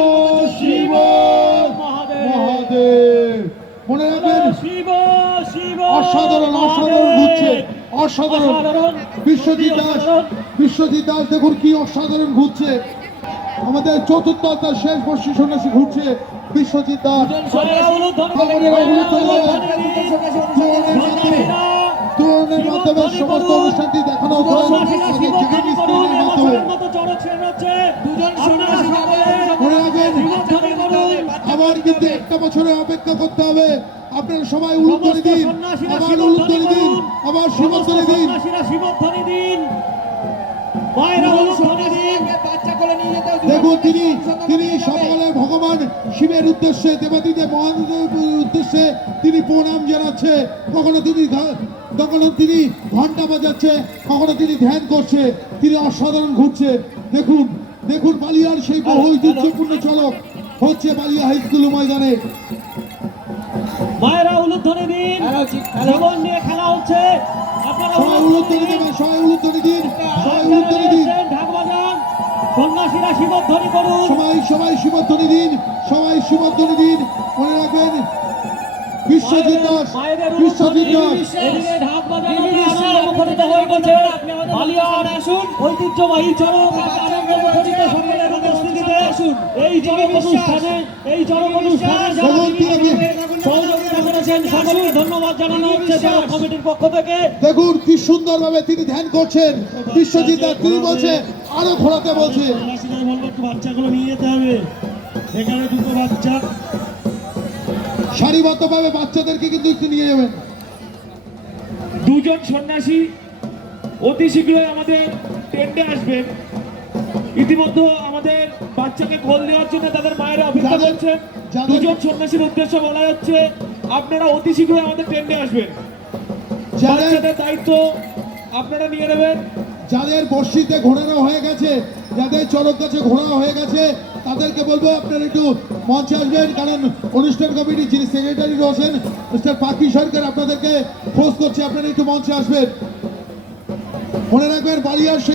শিব মহাদেব। মনে রাখবেন, অসাধারণ অসাধারণ ঘুরছে, অসাধারণ। বিশ্বজিৎ দাস দেখুন কি অসাধারণ ঘুরছে। আমাদের চতুর্থ শেষ বর্ষী সন্ন্যাসী ঘুরছে বিশ্বজিৎ দাস। তুরনের মাধ্যমে সমস্ত অনুষ্ঠানটি দেখানো হচ্ছে। আবার কিন্তু একটা বছরে অপেক্ষা করতে হবে। আপনারা সবাই উলুধ্বনি দিন, আবার উলুধ্বনি দিন, আবার শিবধ্বনি দিন। দেখুন তিনি সকালে ভগবান শিবের উদ্দেশ্যে, দেবাদিদেব মহাদেবের উদ্দেশ্যে তিনি প্রণাম জানাচ্ছে। কখনো তিনি ঘন্টা বাজাচ্ছে, কখনো তিনি ধ্যান করছে। তিনি অসাধারণ ঘুরছে। দেখুন বালিয়ার সেই বহু ঐতিহ্যপূর্ণ চলক হচ্ছে বালিয়া হাই স্কুল ময়দানে। মায়েরা উলুধ্বনি দিন, জীবন নিয়ে খেলা হচ্ছে। সবাই উলুধ্বনি দেবেন, সবাই উলুধ্বনি দিন, সবাই উলুধ্বনি দিন। ঢাক বাজান, সন্ন্যাসীরা শিবধ্বনি করুন। সবাই শিবধ্বনি দিন, সবাই শিবধ্বনি দিন। মনে রাখবেন বিশ্বজিৎ দাস, বিশ্বজিৎ দাস। ঢাক বাজানো মুখরিত হয়ে গেছে। বালিয়ার ঐতিহ্যবাহী চরক মুখরিত সকলের উপস্থিতিতে এই চরক অনুষ্ঠানে সহযোগিতা করেছেন সকলকে ধন্যবাদ জানানো হচ্ছে কমিটির পক্ষ থেকে। দেখুন কি সুন্দর ভাবে তিনি ধ্যান করছেন বিশ্বজিৎ দাস। তিনি বলছে আরো ঘোরাতে বলছে। বাচ্চাগুলো নিয়ে যেতে হবে, এখানে দুটো বাচ্চা সারিবদ্ধ ভাবে বাচ্চাদেরকে কিন্তু একটু নিয়ে যাবেন। দুজন সন্ন্যাসী অতি শীঘ্রই আমাদের টেন্টে আসবেন। ইতিমধ্যে আমাদের বাচ্চাকে গোল দেওয়ার জন্য তাদের মায়েরা অপেক্ষা করছেন। দুজন সন্ন্যাসীর উদ্দেশ্যে বলা হচ্ছে আপনারা অতি শীঘ্রই আমাদের টেন্টে আসবেন। বাচ্চাদের দায়িত্ব আপনারা নিয়ে নেবেন। যাদের বর্ষিতে ঘোরানো হয়ে গেছে, যাদের চরক গাছে ঘোরা হয়ে গেছে, তাদেরকে বলবো আপনারা একটু মঞ্চে আসবেন। কারণ অনুষ্ঠান কমিটির যিনি সেক্রেটারি রয়েছেন মিস্টার পাখি সরকার আপনাদেরকে খোঁজ করছে, আপনারা একটু মঞ্চে আসবেন। মনে রাখবেন বালিয়ার